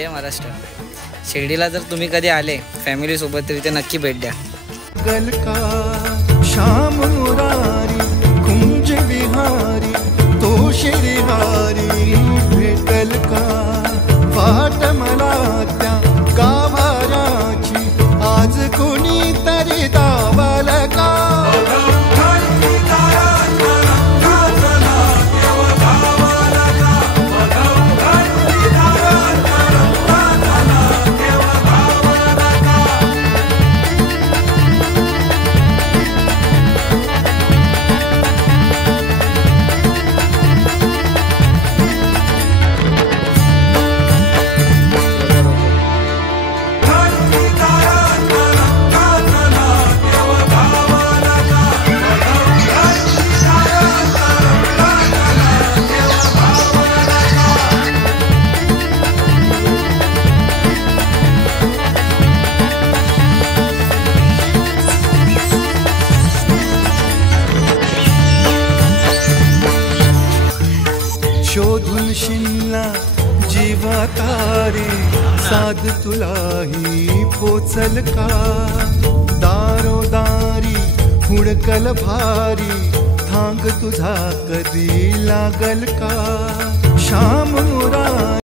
जय महाराष्ट्र। शिर्डीला जर तुम्ही कधी आले फॅमिली सोबत तर इथे नक्की भेट द्या। गलका श्याम मुरारी कुंज विहारी तो श्रीहारी भेटल का वाट मला त्या गाभाराची आज कोणी तरी दावल का। शोधून शिनला जीवा तारे साध तुलाही पोचल का। दारोदारी हुडकल भारी थांग तुझा कधी लागल का। श्याम मुरारी